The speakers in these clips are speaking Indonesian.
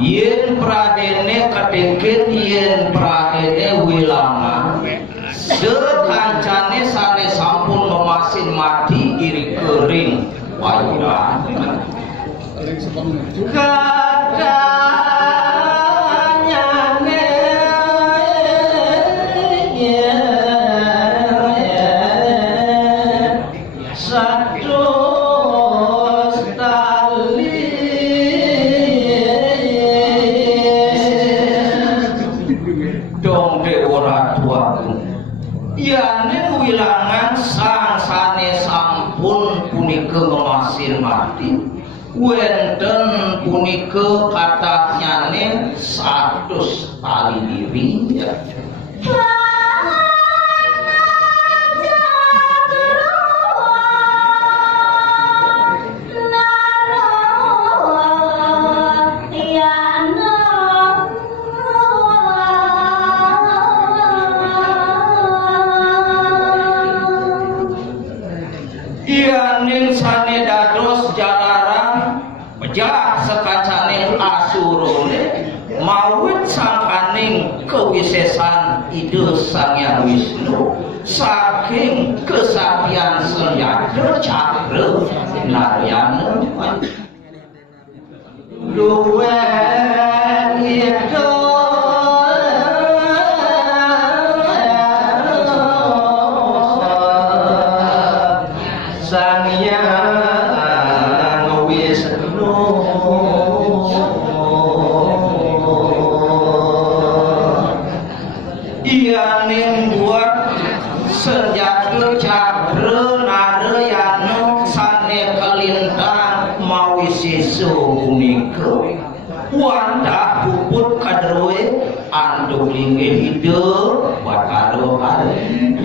yen pradene kadengken yen pradene wilangan sekancane sane sampun memasin mati iri kering wajah mati wenten punika katanyane 100 tali diri ya. Yaning sane dados jalaran pejah sekacane asurone mawit sangkaning kewisesan ide Sang Hyang Wisnu saking kesaktian senjata cakra narayana luwe itu Sang Hyang Wisnu iyaning buat senjata cakra narayana sane kelintang mawi sisu punika wanda puput kadroe andung linggih hidup wataro hari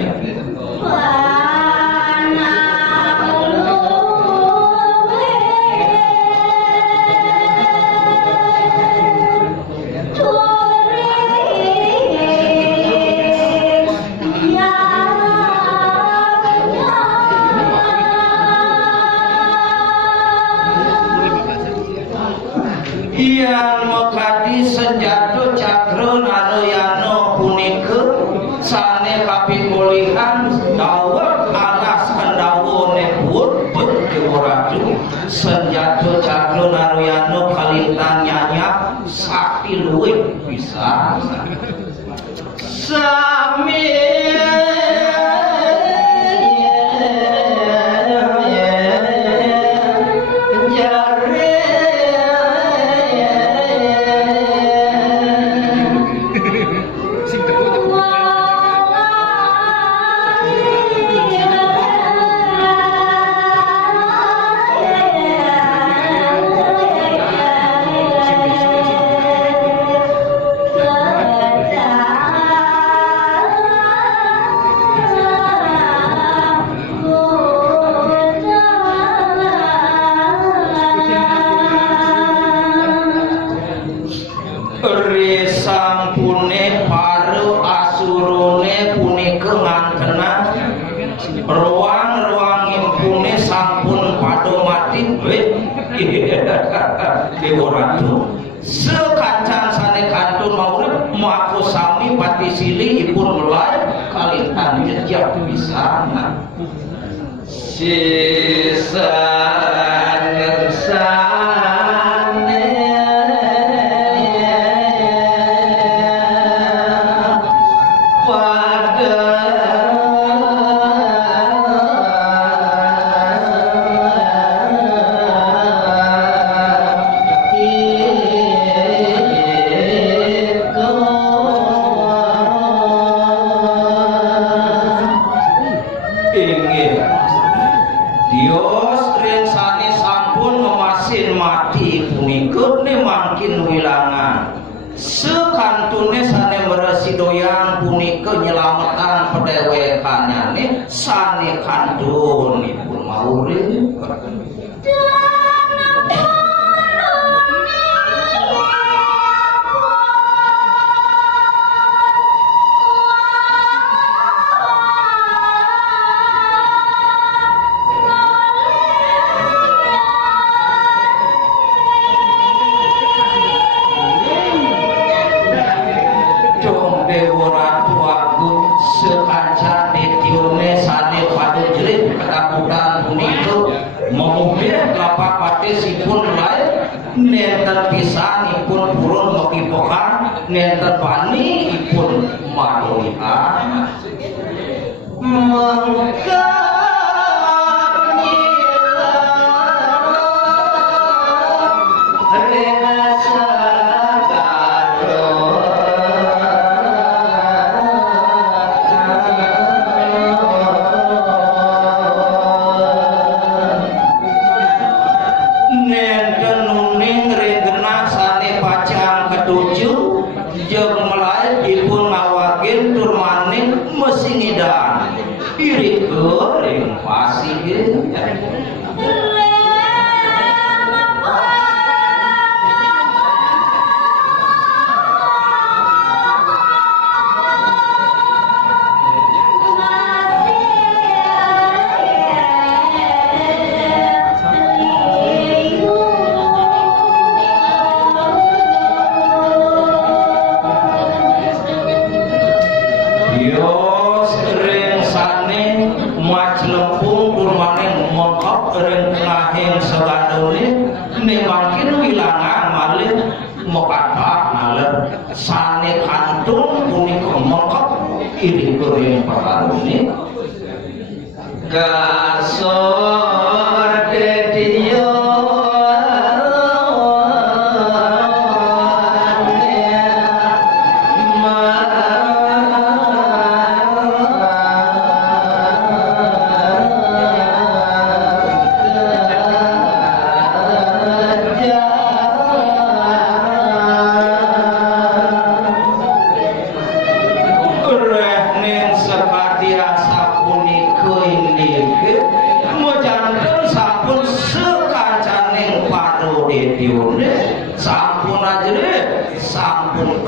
yang mekadi senjata cakra narayana punika sane kapikulihan dawet alas kendawone pun berkewaraju senjata cakra narayana kalintang nyanyak sakti luwih bisa sami sampune paru asurone punika ngantena ruang-ruang impune sampun padha mati Dewa Ratu sekacan sane kantun maurip maku sami pati sili ipun mulai kalintang jejak pisana sisa sekantune sane meresi doyang punika nyelamatan pedewekanane sane kandunipun maurip nenten pisanipun purun mekipokan nenten panipun marulihan sampun